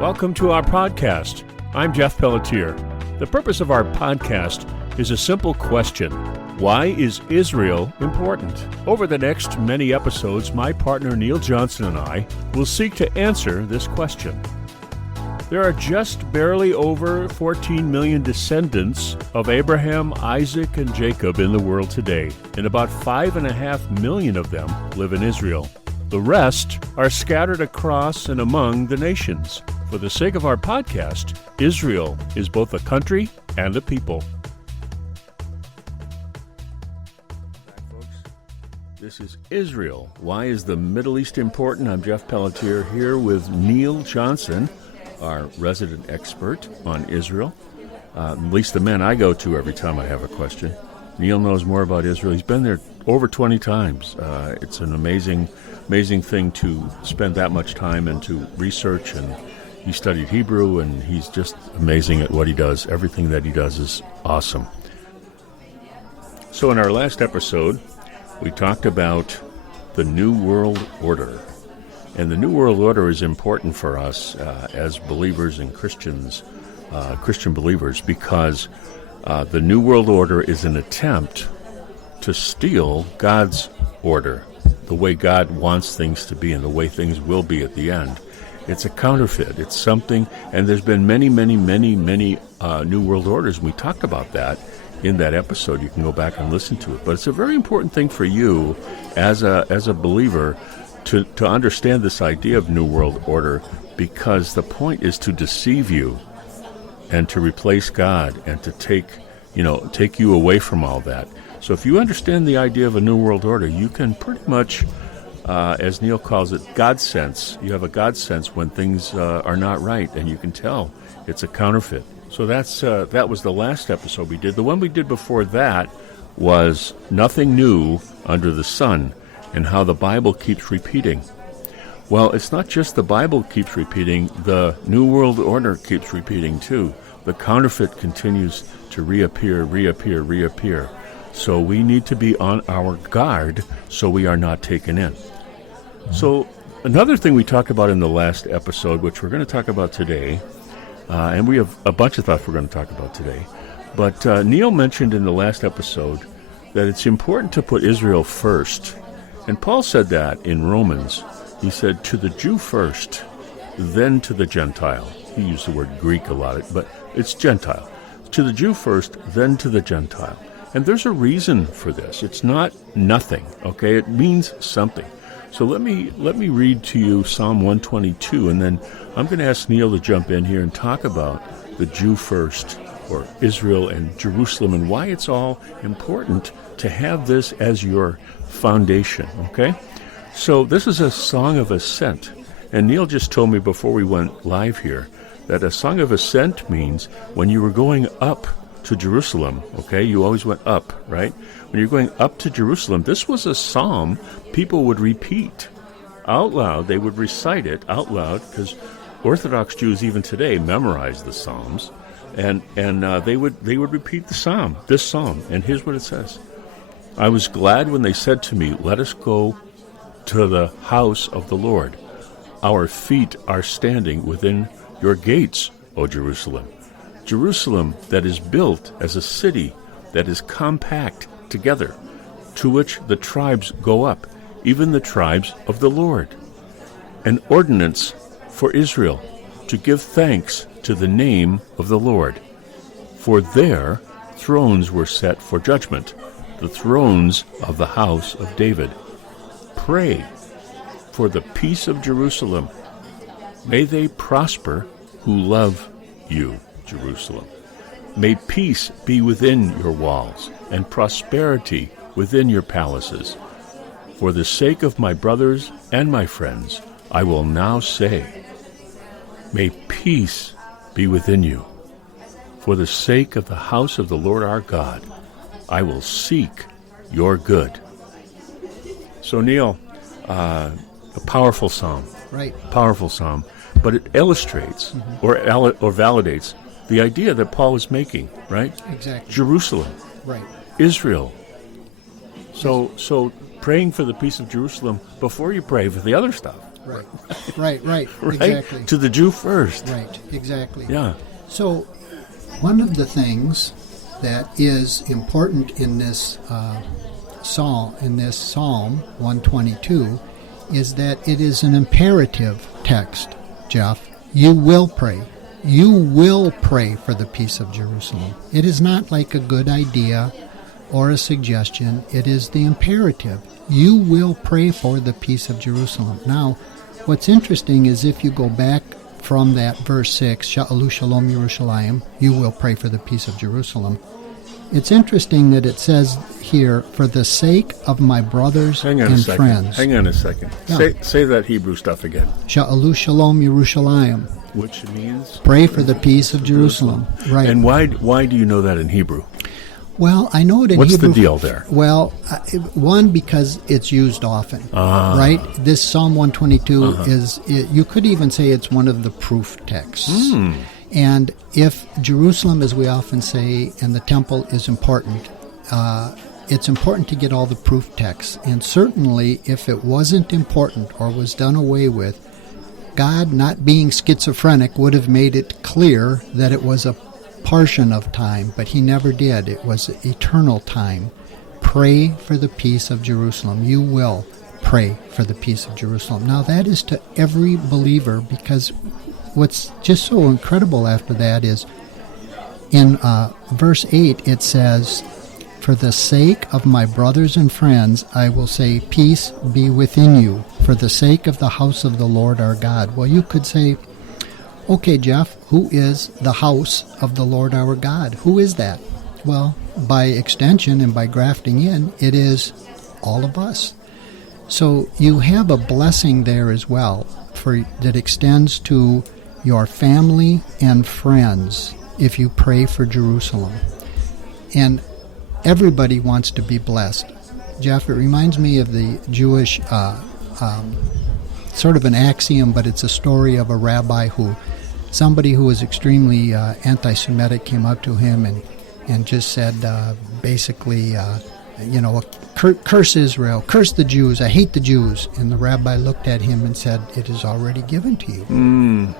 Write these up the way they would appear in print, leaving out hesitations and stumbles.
Welcome to our podcast. I'm Jeff Pelletier. The purpose of our podcast is a simple question. Why is Israel important? Over the next many episodes, my partner Neil Johnson and I will seek to answer this question. There are just barely over 14 million descendants of Abraham, Isaac, and Jacob in the world today, and about 5.5 million of them live in Israel. The rest are scattered across and among the nations. For the sake of our podcast, Israel is both a country and a people. This is Israel. Why is the Middle East important? I'm Jeff Pelletier here with Neil Johnson, our resident expert on Israel. At least the man I go to every time I have a question. Neil knows more about Israel. He's been there over 20 times. It's an amazing thing to spend that much time and to research, and he studied Hebrew, and he's just amazing at what he does. Everything that he does is awesome. So in our last episode, we talked about the New World Order. And the New World Order is important for us as believers and Christians, Christian believers, because the New World Order is an attempt to steal God's order, the way God wants things to be and the way things will be at the end. It's a counterfeit. It's something, and there's been many New World Orders, and we talked about that in that episode. You can go back and listen to it. But it's a very important thing for you as a believer to understand this idea of New World Order, because the point is to deceive you and to replace God and to take you away from all that. So if you understand the idea of a New World Order, you can pretty much, as Neil calls it, God sense. You have a God sense when things are not right, and you can tell it's a counterfeit. So that was the last episode we did. The one we did before that was Nothing New Under the Sun, and how the Bible keeps repeating. Well, it's not just the Bible keeps repeating, the New World Order keeps repeating too. The counterfeit continues to reappear. So we need to be on our guard so we are not taken in. So another thing we talked about in the last episode, which we're going to talk about today, and we have a bunch of thoughts we're going to talk about today, but Neil mentioned in the last episode that it's important to put Israel first. And Paul said that in Romans. He said, to the Jew first, then to the Gentile. He used the word Greek a lot, but it's Gentile. To the Jew first, then to the Gentile. And there's a reason for this. It's not nothing, okay? It means something. So let me read to you Psalm 122, and then I'm going to ask Neil to jump in here and talk about the Jew first, or Israel and Jerusalem, and why it's all important to have this as your foundation, okay? So this is a song of ascent. And Neil just told me before we went live here that a song of ascent means when you were going up to Jerusalem, okay? You always went up, right? When you're going up to Jerusalem, this was a psalm people would repeat out loud. They would recite it out loud, because Orthodox Jews even today memorize the Psalms, and they would repeat this psalm. And here's what it says. I was glad when they said to me, let us go to the house of the Lord. Our feet are standing within your gates, O Jerusalem. Jerusalem that is built as a city that is compact together, to which the tribes go up, even the tribes of the Lord. An ordinance for Israel to give thanks to the name of the Lord. For there thrones were set for judgment, the thrones of the house of David. Pray for the peace of Jerusalem. May they prosper who love you, Jerusalem. May peace be within your walls and prosperity within your palaces. For the sake of my brothers and my friends, I will now say, may peace be within you. For the sake of the house of the Lord our God, I will seek your good. So, Neil, a powerful psalm. Right. Powerful psalm. But it illustrates or validates the idea that Paul was making, right? Exactly. Jerusalem. Right. Israel. So praying for the peace of Jerusalem before you pray for the other stuff. Right. Right? Exactly. To the Jew first. Right, exactly. Yeah. So, one of the things that is important in this Psalm 122, is that it is an imperative text, Jeff. You will pray. You will pray for the peace of Jerusalem. It is not like a good idea or a suggestion. It is the imperative. You will pray for the peace of Jerusalem. Now, what's interesting is if you go back from that verse 6, Sha'alu Shalom Yerushalayim, you will pray for the peace of Jerusalem. It's interesting that it says here, for the sake of my brothers and friends. Hang on a second. Yeah. Say that Hebrew stuff again. Sha'alu Shalom Yerushalayim. Which means? Pray for the peace of Jerusalem. Right. And why do you know that in Hebrew? Well, I know it in What's Hebrew. What's the deal there? Well, one, because it's used often, right? This Psalm 122 you could even say it's one of the proof texts. And if Jerusalem, as we often say, and the temple is important, it's important to get all the proof texts. And certainly, if it wasn't important or was done away with, God, not being schizophrenic, would have made it clear that it was a portion of time, but he never did. It was eternal time. Pray for the peace of Jerusalem. You will pray for the peace of Jerusalem. Now, that is to every believer, because what's just so incredible after that is in verse 8 it says, for the sake of my brothers and friends, I will say, peace be within you, for the sake of the house of the Lord our God. Well, you could say, okay, Jeff, who is the house of the Lord our God? Who is that? Well, by extension and by grafting in, it is all of us. So you have a blessing there as well that extends to your family and friends if you pray for Jerusalem. And everybody wants to be blessed. Jeff, it reminds me of the Jewish sort of an axiom, but it's a story of a rabbi somebody who was extremely anti-Semitic came up to him and just said basically, curse Israel, curse the Jews, I hate the Jews. And the rabbi looked at him and said, it is already given to you.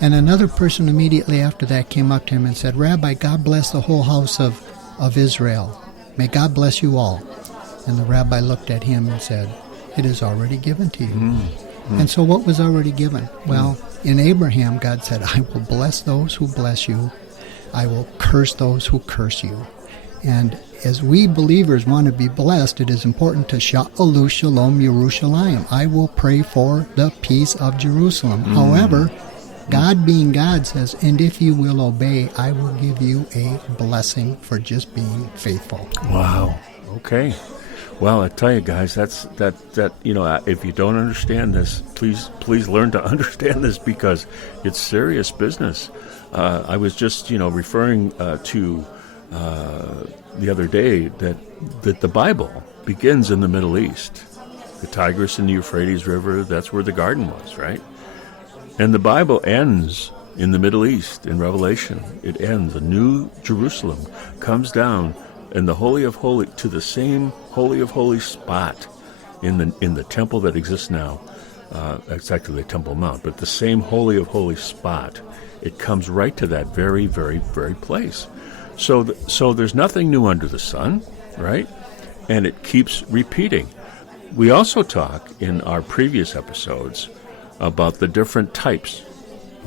And another person immediately after that came up to him and said, Rabbi, God bless the whole house of Israel. May God bless you all. And the rabbi looked at him and said, it is already given to you. And so what was already given? Well, in Abraham, God said, I will bless those who bless you. I will curse those who curse you. And as we believers want to be blessed, it is important to Sha'alu Shalom Yerushalayim. I will pray for the peace of Jerusalem. However, God being God says, and if you will obey, I will give you a blessing for just being faithful. Wow. Okay. Well, I tell you guys, that if you don't understand this, please learn to understand this, because it's serious business. I was just referring to the other day that the Bible begins in the Middle East. The Tigris and the Euphrates River, that's where the garden was, right? And the Bible ends in the Middle East, in Revelation. It ends. A new Jerusalem comes down, and the Holy of Holies, to the same Holy of Holies spot in the temple that exists now. It's actually the Temple Mount, but the same Holy of Holies spot. It comes right to that very, very, very place. So there's nothing new under the sun, right? And it keeps repeating. We also talk in our previous episodes about the different types,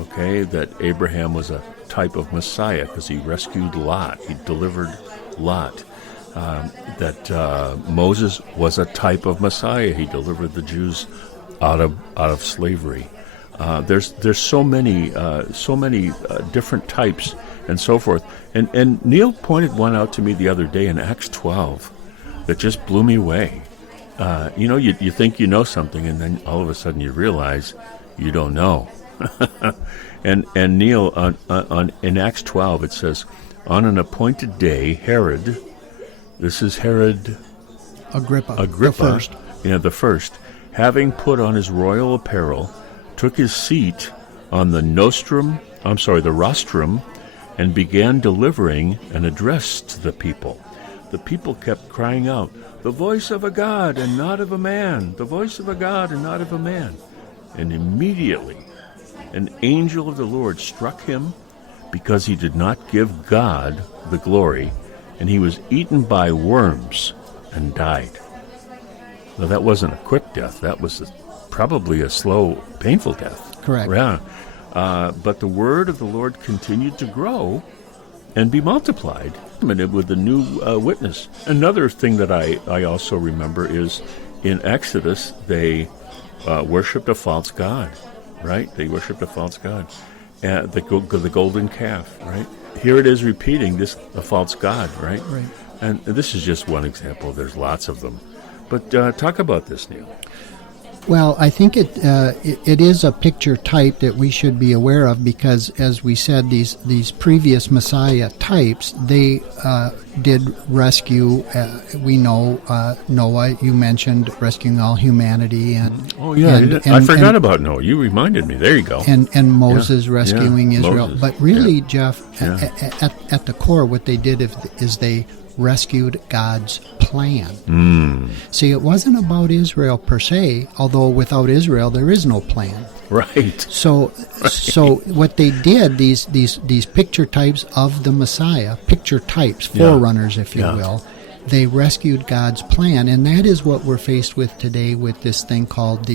okay, that Abraham was a type of Messiah because he rescued Lot, he delivered Lot, that Moses was a type of Messiah, he delivered the Jews out of slavery. There's so many different types and so forth. And Neil pointed one out to me the other day in Acts 12 that just blew me away. You think you know something, and then all of a sudden you realize you don't know. and Neil, in Acts 12, it says, on an appointed day, Herod, this is Herod Agrippa, the first, having put on his royal apparel, took his seat on the rostrum, and began delivering an address to the people. The people kept crying out, the voice of a God and not of a man, the voice of a God and not of a man. And immediately an angel of the Lord struck him because he did not give God the glory, and he was eaten by worms and died. Now, that wasn't a quick death. That was probably a slow, painful death. Correct. Yeah. But the word of the Lord continued to grow and be multiplied with the new witness. Another thing that I also remember is in Exodus, they worshipped a false god, right? They worshipped a false god, the golden calf, right? Here it is repeating this, a false god, right? Right. And this is just one example. There's lots of them. But talk about this, Neil. Well, I think it is a picture type that we should be aware of because, as we said, these previous Messiah types, they did rescue. We know Noah. You mentioned rescuing all humanity, and I forgot about Noah. You reminded me. There you go. And Moses rescuing Israel. Moses. But really, Jeff, at the core, what they did is they rescued God's plan. See, it wasn't about Israel per se, although without Israel there is no plan. Right. So what they did, these picture types of the Messiah, picture types, forerunners, if you will, they rescued God's plan, and that is what we're faced with today with this thing called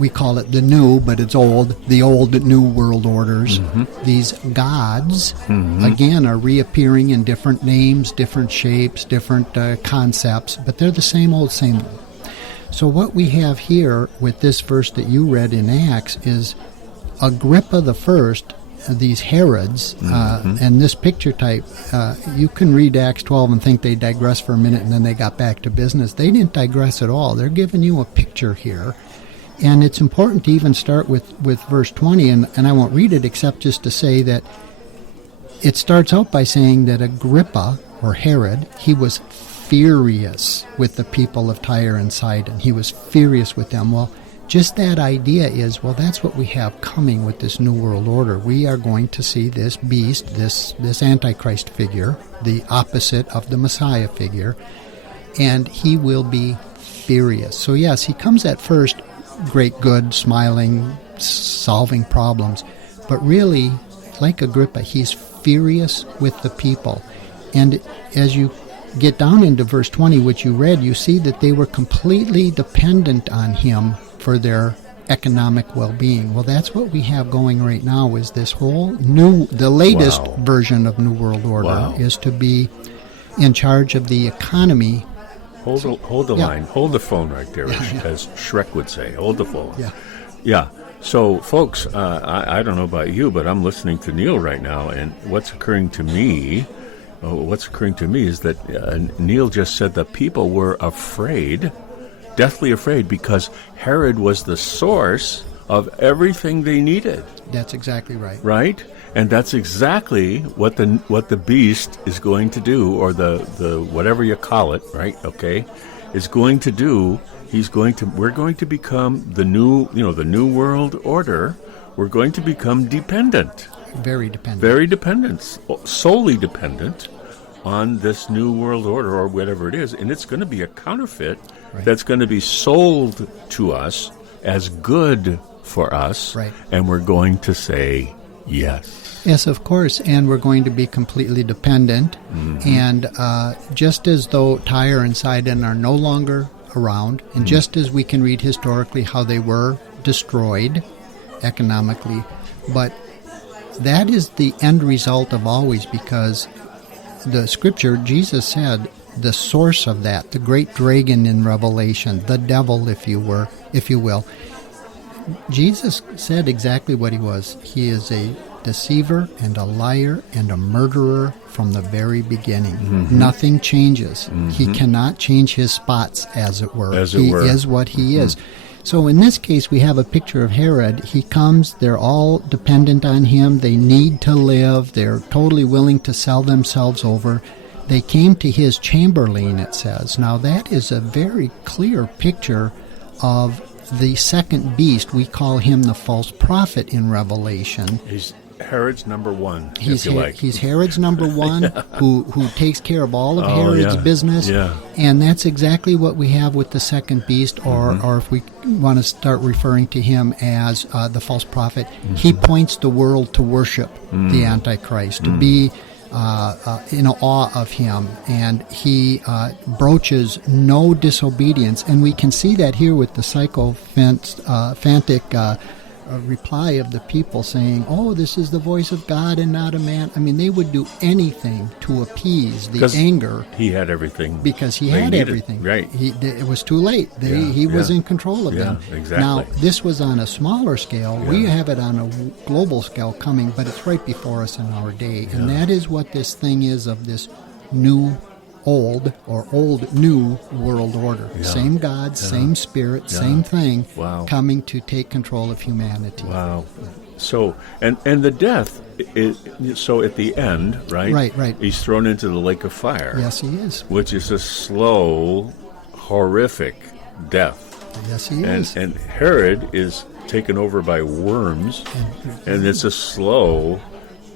we call it the new, but it's old, the old new world orders. These gods, again, are reappearing in different names, different shapes, different concepts, but they're the same old, same old. So what we have here with this verse that you read in Acts is Agrippa the First, these Herods, and this picture type. You can read Acts 12 and think they digressed for a minute and then they got back to business. They didn't digress at all. They're giving you a picture here. And it's important to even start with verse 20, and I won't read it except just to say that it starts out by saying that Agrippa, or Herod, he was furious with the people of Tyre and Sidon. He was furious with them. Well, just that idea is, well, that's what we have coming with this New World Order. We are going to see this beast, this Antichrist figure, the opposite of the Messiah figure, and he will be furious. So yes, he comes at first great, good, smiling, solving problems. But really, like Agrippa, he's furious with the people. And as you get down into verse 20, which you read, you see that they were completely dependent on him for their economic well-being. Well, that's what we have going right now is this whole the latest version of New World Order is to be in charge of the economy. Hold the line. Hold the phone right there, as Shrek would say. Hold the phone. Yeah. So, folks, I don't know about you, but I'm listening to Neil right now, and what's occurring to me is that Neil just said that people were afraid, deathly afraid, because Herod was the source of everything they needed. That's exactly right. Right? And that's exactly what the beast is going to do, or the whatever you call it, right? Okay, is going to do. We're going to become the new world order. We're going to become dependent. Very dependent. Very dependent. Solely dependent on this new world order or whatever it is, and it's going to be a counterfeit that's going to be sold to us as good for us, and we're going to say yes. Yes, of course, and we're going to be completely dependent. And just as though Tyre and Sidon are no longer around, and just as we can read historically how they were destroyed economically, but that is the end result of always, because the Scripture, Jesus said, the source of that, the great dragon in Revelation, the devil, if you will, Jesus said exactly what he was. He is a deceiver and a liar and a murderer from the very beginning. Nothing changes. He cannot change his spots, as it were. He is what he is. So in this case, we have a picture of Herod. He comes, they're all dependent on him. They need to live. They're totally willing to sell themselves over. They came to his chamberlain, it says. Now that is a very clear picture of the second beast. We call him the false prophet in Revelation. Herod's number one, He's if you like. he's Herod's number one, who takes care of all of Herod's business, Yeah. and that's exactly what we have with the second beast, or if we want to start referring to him as the false prophet, he points the world to worship the Antichrist, to be in awe of him, and he broaches no disobedience, and we can see that here with the sycophantic reply of the people saying, "Oh, this is the voice of God and not a man." I mean, they would do anything to appease the 'Cause anger He had everything. because he they had needed. everything. Right. It was too late. Yeah, He was yeah. in control of them. Yeah, exactly. Now, this was on a smaller scale. We Yeah. have it on a global scale coming, but it's right before us in our day. And that is what this thing is of this new old or old new world order. Yeah. Same God, same spirit, Yeah. same thing Wow. coming to take control of humanity. Wow. So, and the death is, so at the end, right? Right. He's thrown into the lake of fire. Yes, he is. Which is a slow, horrific death. Yes, he is. And Herod is taken over by worms, and it's a slow,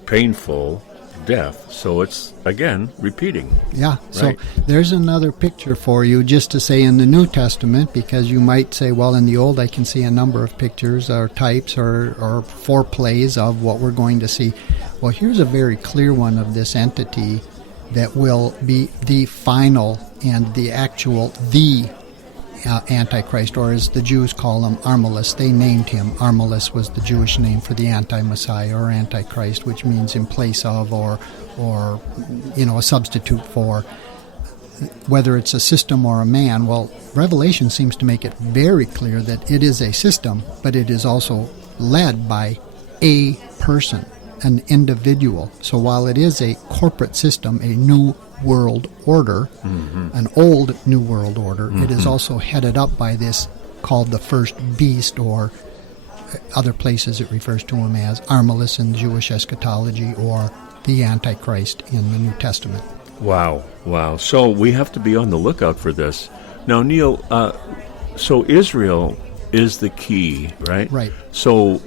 painful death. So it's, again, repeating. Yeah, so Right. there's another picture for you just to say in the New Testament, because you might say, well, in the Old I can see a number of pictures or types or foreplays of what we're going to see. Well, here's a very clear one of this entity that will be the final and the actual, Antichrist, or as the Jews call him, Armilus. They named him. Armilus was the Jewish name for the anti-Messiah or Antichrist, which means in place of or a substitute for. Whether it's a system or a man, well, Revelation seems to make it very clear that it is a system, but it is also led by a person, an individual. So while it is a corporate system, a new world order, an old new world order, it is also headed up by this called the first beast, or other places it refers to him as Armilus in Jewish eschatology, or the Antichrist in the New Testament. Wow. So we have to be on the lookout for this. Now, Neil, so Israel is the key, right? Right. So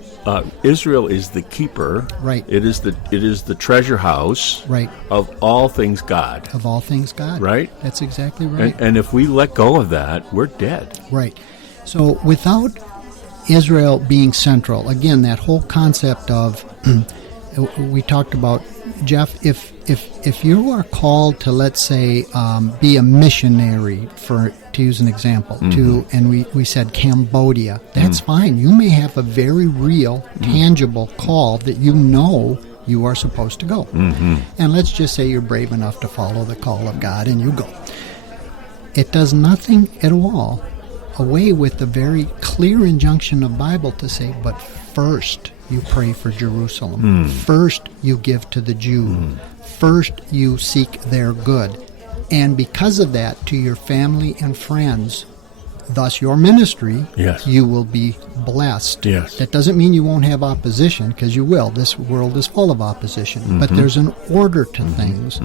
Israel is the keeper. Right. It is the treasure house. Right. Of all things God. Of all things God. Right. That's exactly right. And if we let go of that, we're dead. Right. So without Israel being central, again, that whole concept of we talked about, Jeff, if you are called to, let's say, be a missionary, to use an example, and we said Cambodia, that's fine. You may have a very real, tangible call that you know you are supposed to go. And let's just say you're brave enough to follow the call of God and you go. It does nothing at all away with the very clear injunction of Bible to say, but first you pray for Jerusalem. First you give to the Jew. First you seek their good. And because of that, to your family and friends, thus your ministry, Yes. you will be blessed. Yes. That doesn't mean you won't have opposition, because you will. This world is full of opposition. But there's an order to things.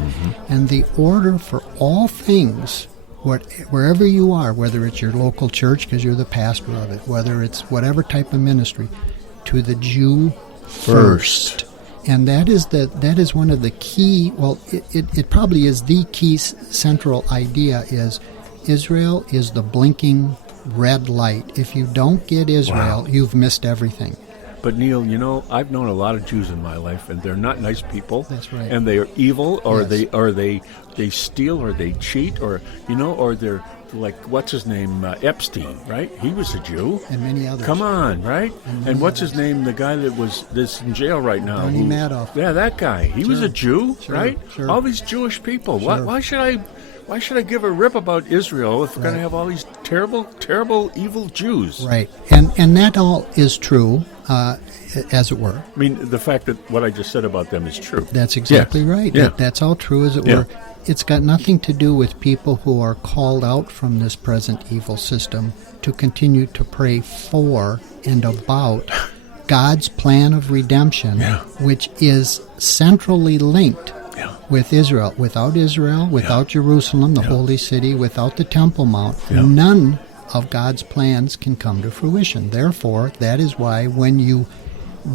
And the order for all things, wherever you are, whether it's your local church because you're the pastor of it, whether it's whatever type of ministry, to the Jew first. And that is one of the key, well, it probably is the key central idea, is Israel is the blinking red light. If you don't get Israel, you've missed everything. But Neil, I've known a lot of Jews in my life, and they're not nice people. That's right. And they are evil, or Yes. they steal, or they cheat, or they're like, what's his name, Epstein, right? He was a Jew. And many others. Come on, right? And And what's his name, the guy that's in jail right now? Bernie Madoff. Yeah, that guy. He was a Jew, Sure, right? sure. All these Jewish people. Sure. Why should I give a rip about Israel if we're going to have all these terrible, terrible, evil Jews? Right. And that all is true, as it were. I mean, the fact that what I just said about them is true. That's exactly right. Yeah. That's all true, as it Yeah. were. It's got nothing to do with people who are called out from this present evil system to continue to pray for and about God's plan of redemption, Yeah. which is centrally linked with Israel. Without Israel, without Jerusalem, the holy city, without the Temple Mount, none of God's plans can come to fruition. Therefore, that is why when you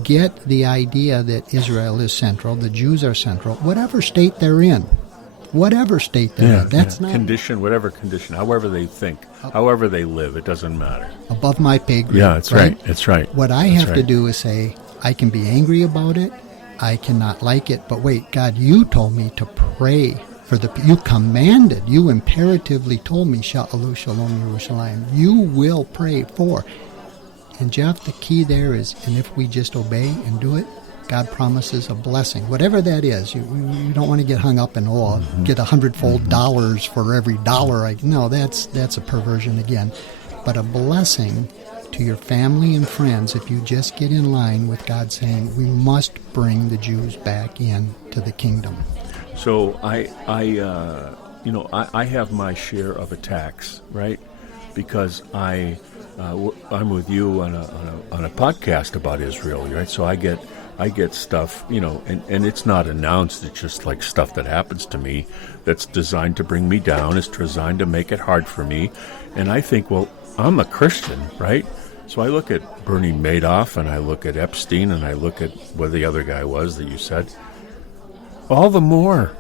get the idea that Israel is central, the Jews are central, whatever state they're in. Whatever state they're in. That's not condition, whatever condition, however they think, however they live, it doesn't matter. above my pay grade. Yeah, that's right. That's right. What I have to do is say, I can be angry about it, I cannot like it, but wait, God, you told me to pray for you commanded, you imperatively told me, Sha'alu Shalom Yerushalayim, you will pray for. And Jeff, the key there is, and if we just obey and do it, God promises a blessing, whatever that is. You don't want to get hung up in, get $100-fold dollars for every dollar. No, that's a perversion again. But a blessing to your family and friends if you just get in line with God saying, we must bring the Jews back into the kingdom. So I have my share of attacks, right? Because I'm with you on a podcast about Israel, right? So I get stuff, and it's not announced. It's just like stuff that happens to me that's designed to bring me down. It's designed to make it hard for me. And I think, well, I'm a Christian, right? So I look at Bernie Madoff, and I look at Epstein, and I look at what the other guy was that you said. All the more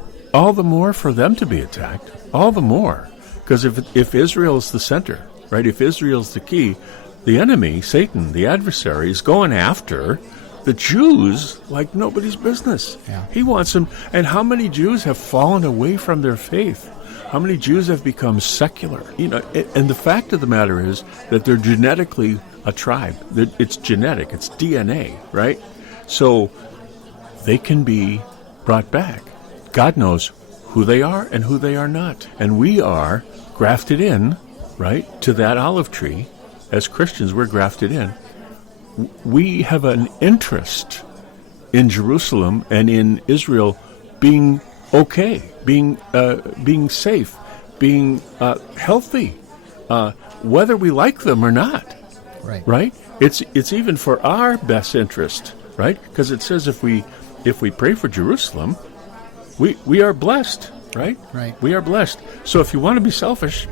for them to be attacked. All the more. Because if Israel is the center, right? If Israel's the key, the enemy, Satan, the adversary, is going after the Jews like nobody's business. Yeah. He wants them. And how many Jews have fallen away from their faith? How many Jews have become secular? And the fact of the matter is that they're genetically a tribe. It's genetic. It's DNA, right? So they can be brought back. God knows who they are and who they are not. And we are grafted in, right, to that olive tree. As Christians, we're grafted in. We have an interest in Jerusalem and in Israel being okay, being safe, being healthy, whether we like them or not. Right? It's even for our best interest, right? Because it says if we pray for Jerusalem, we are blessed, right? Right. We are blessed. So if you want to be selfish,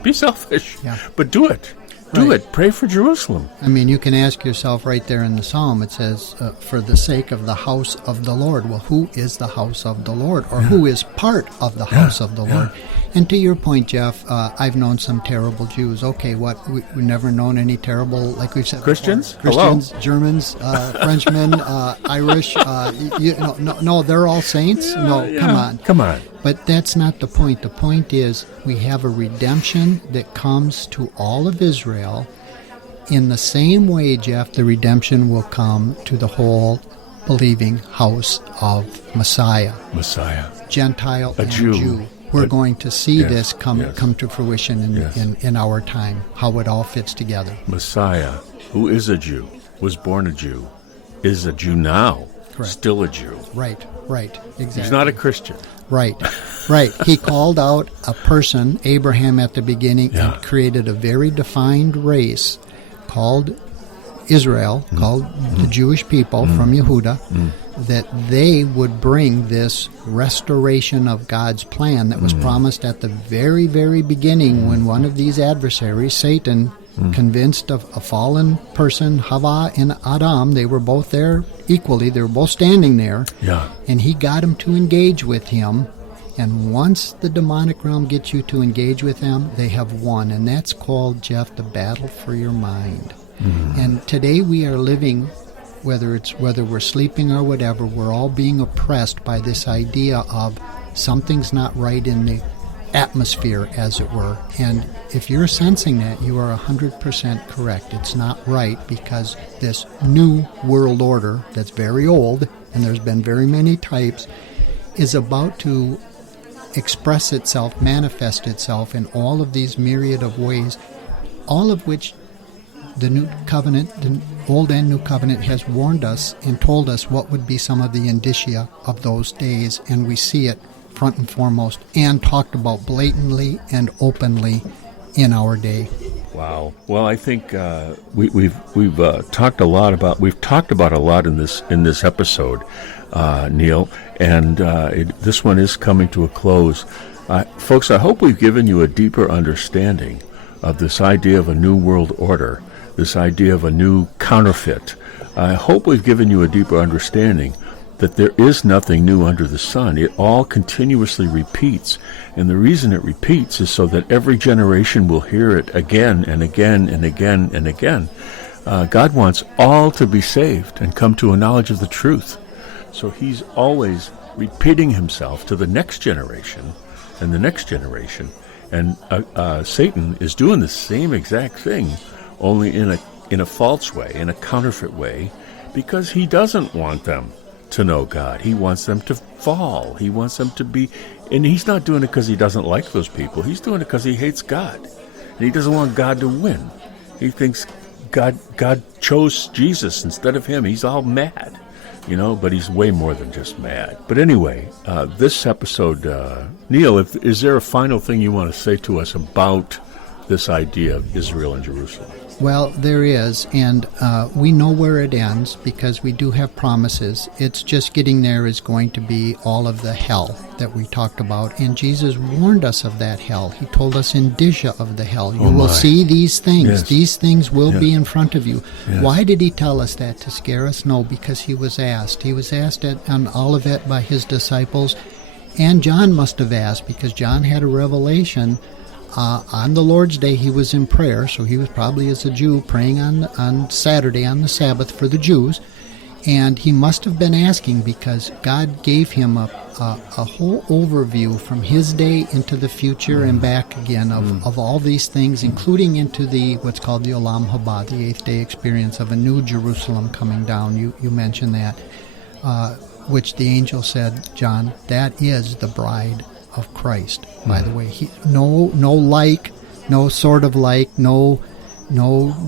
Yeah. but do it. Do it. Pray for Jerusalem. I mean, you can ask yourself right there in the Psalm, it says, for the sake of the house of the Lord. Well, who is the house of the Lord? Or who is part of the house of the Lord? And to your point, Jeff, I've known some terrible Jews. Okay, we've never known any terrible, like we've said Christians? before. Christians, Germans, Frenchmen, Irish. No, they're all saints? Come on. But that's not the point. The point is we have a redemption that comes to all of Israel. In the same way, Jeff, the redemption will come to the whole believing house of Messiah. Gentile and Jew. We're going to see this come to fruition in our time, how it all fits together. Messiah, who is a Jew, was born a Jew, is a Jew now, Correct. Still a Jew. Right, exactly. He's not a Christian. Right. He called out a person, Abraham at the beginning, and created a very defined race called Israel, called the Jewish people from Yehuda, that they would bring this restoration of God's plan that was promised at the very, very beginning when one of these adversaries, Satan, convinced of a fallen person, Hava and Adam, they were both there equally, they were both standing there, and he got them to engage with him. And once the demonic realm gets you to engage with them, they have won. And that's called, Jeff, the battle for your mind. And today we are living, whether we're sleeping or whatever, we're all being oppressed by this idea of something's not right in the atmosphere, as it were. And if you're sensing that, you are 100% correct. It's not right, because this new world order that's very old, and there's been very many types, is about to express itself, manifest itself in all of these myriad of ways, all of which the New Covenant, the Old and New Covenant, has warned us and told us what would be some of the indicia of those days, and we see it front and foremost and talked about blatantly and openly in our day. Wow. Well, I think we've talked about a lot in this episode, Neil, and this one is coming to a close. Folks, I hope we've given you a deeper understanding of this idea of a new world order this idea of a new counterfeit. I hope we've given you a deeper understanding that there is nothing new under the sun. It all continuously repeats. And the reason it repeats is so that every generation will hear it again and again and again and again. God wants all to be saved and come to a knowledge of the truth. So he's always repeating himself to the next generation and the next generation. And Satan is doing the same exact thing, only in a false way, in a counterfeit way, because he doesn't want them to know God. He wants them to fall. He wants them to be, and he's not doing it because he doesn't like those people. He's doing it because he hates God. And he doesn't want God to win. He thinks God chose Jesus instead of him. He's all mad, but he's way more than just mad. But anyway, this episode, Neil, is there a final thing you want to say to us about this idea of Israel and Jerusalem? Well, there is, and we know where it ends because we do have promises. It's just getting there is going to be all of the hell that we talked about, and Jesus warned us of that hell. He told us in Disha of the hell. You will see these things. Yes. These things will be in front of you. Yes. Why did he tell us that? To scare us? No, because he was asked. He was asked on Olivet by his disciples, and John must have asked because John had a revelation. On the Lord's Day, he was in prayer, so he was probably as a Jew praying on Saturday, on the Sabbath for the Jews, and he must have been asking because God gave him a whole overview from his day into the future and back again of all these things, including into what's called the Olam Haba, the eighth day experience of a new Jerusalem coming down. You mentioned that, which the angel said, John, that is the bride of Christ. By the way, no sort of like, no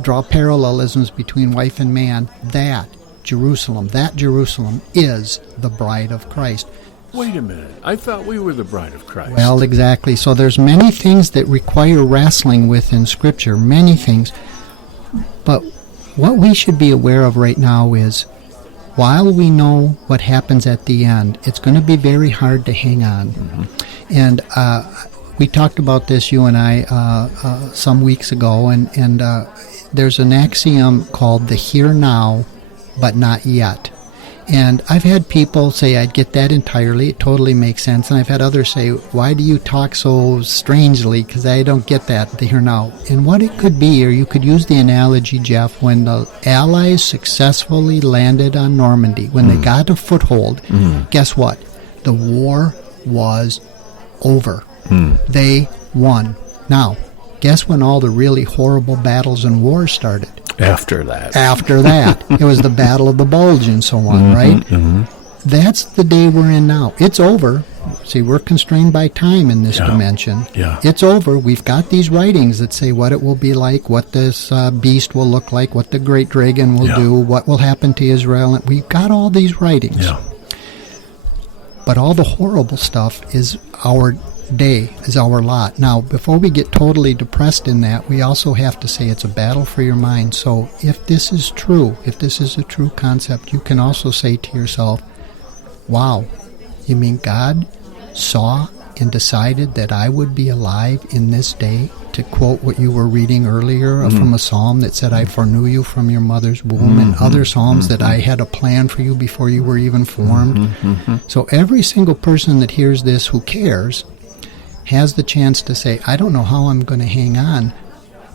draw parallelisms between wife and man. That Jerusalem is the bride of Christ. Wait a minute. I thought we were the bride of Christ. Well, exactly. So there's many things that require wrestling with in Scripture, many things. But what we should be aware of right now is, while we know what happens at the end, it's going to be very hard to hang on. Mm-hmm. And we talked about this, you and I, some weeks ago, and there's an axiom called the here now, but not yet. And I've had people say, I'd get that entirely, it totally makes sense. And I've had others say, why do you talk so strangely? Because I don't get that, the here now. And what it could be, or you could use the analogy, Jeff, when the Allies successfully landed on Normandy, when they got a foothold, guess what? The war was over. They won. Now, guess when all the really horrible battles and wars started? After that. It was the Battle of the Bulge and so on, right? Mm-hmm. That's the day we're in now. It's over. See, we're constrained by time in this dimension. Yeah. It's over. We've got these writings that say what it will be like, what this beast will look like, what the great dragon will do, what will happen to Israel. And we've got all these writings. Yeah. But all the horrible stuff is our day, is our lot. Now, before we get totally depressed in that, we also have to say it's a battle for your mind. So if this is true, if this is a true concept, you can also say to yourself, wow, you mean God saw and decided that I would be alive in this day? To quote what you were reading earlier from a psalm that said, I foreknew you from your mother's womb, and other psalms that I had a plan for you before you were even formed. So every single person that hears this who cares has the chance to say, I don't know how I'm going to hang on,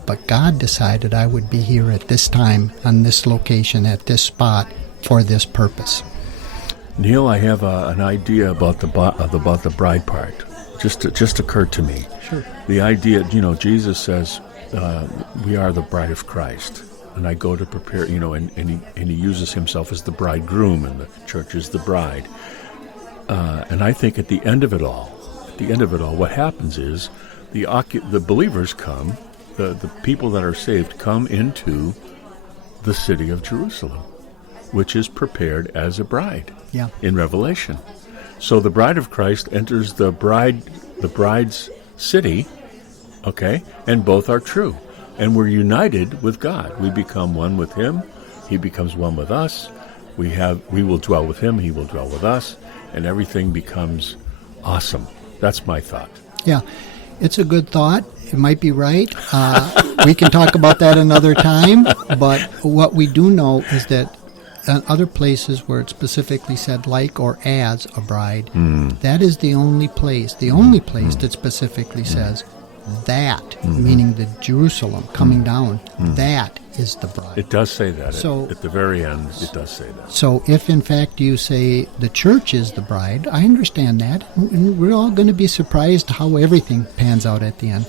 but God decided I would be here at this time, on this location, at this spot, for this purpose. Neil, I have an idea about the bride part. Just occurred to me. Sure. The idea, Jesus says, we are the bride of Christ. And I go to prepare, and he uses himself as the bridegroom, and the church is the bride. And I think at the end of it all, what happens is the believers come, the people that are saved come into the city of Jerusalem, which is prepared as a bride in Revelation. So the bride of Christ enters the bride's city, okay, and both are true. And we're united with God. We become one with him. He becomes one with us. We will dwell with him. He will dwell with us. And everything becomes awesome. That's my thought. Yeah. It's a good thought. It might be right. We can talk about that another time. But what we do know is that other places where it specifically said like or as a bride, that is the only place that specifically says that, meaning the Jerusalem coming down, that is the bride. It does say that. So, at the very end, it does say that. So if in fact you say the church is the bride, I understand that. And we're all going to be surprised how everything pans out at the end.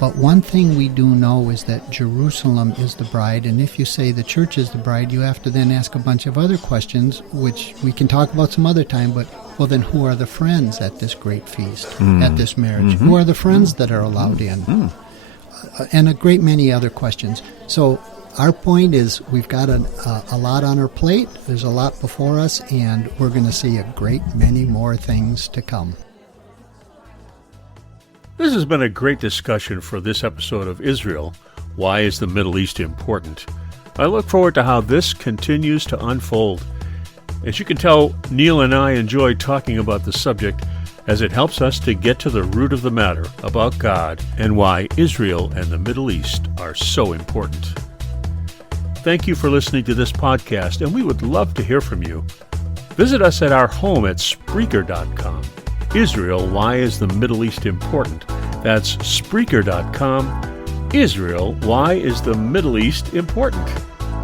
But one thing we do know is that Jerusalem is the bride, and if you say the church is the bride, you have to then ask a bunch of other questions, which we can talk about some other time, but, well, then who are the friends at this great feast, at this marriage? Who are the friends that are allowed in? And a great many other questions. So our point is we've got a lot on our plate, there's a lot before us, and we're going to see a great many more things to come. This has been a great discussion for this episode of Israel. Why is the Middle East important? I look forward to how this continues to unfold. As you can tell, Neil and I enjoy talking about the subject as it helps us to get to the root of the matter about God and why Israel and the Middle East are so important. Thank you for listening to this podcast, and we would love to hear from you. Visit us at our home at Spreaker.com. Israel, why is the Middle East important? That's Spreaker.com. Israel, why is the Middle East important?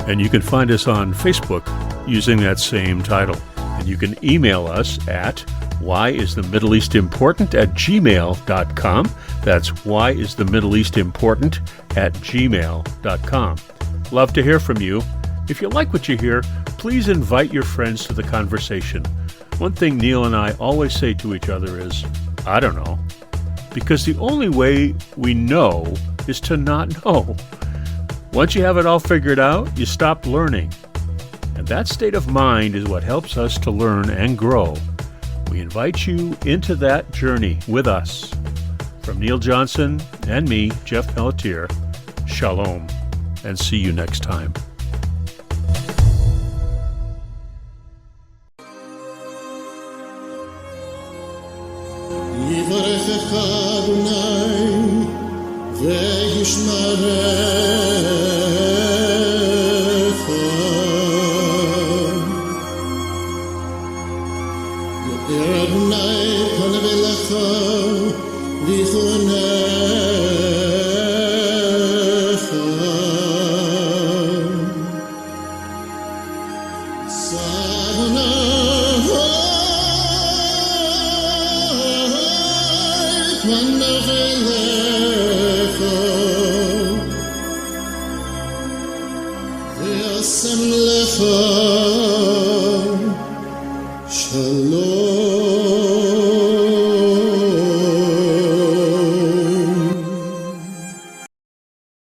And you can find us on Facebook using that same title. And you can email us at whyisthemiddleeastimportant@gmail.com. That's whyisthemiddleeastimportant@gmail.com. Love to hear from you. If you like what you hear, please invite your friends to the conversation. One thing Neil and I always say to each other is, I don't know. Because the only way we know is to not know. Once you have it all figured out, you stop learning. And that state of mind is what helps us to learn and grow. We invite you into that journey with us. From Neil Johnson and me, Jeff Pelletier, shalom, and see you next time. יברכך אדוני וישמרך יאר אדוני פניו אליך ויחונך V'yasem lecha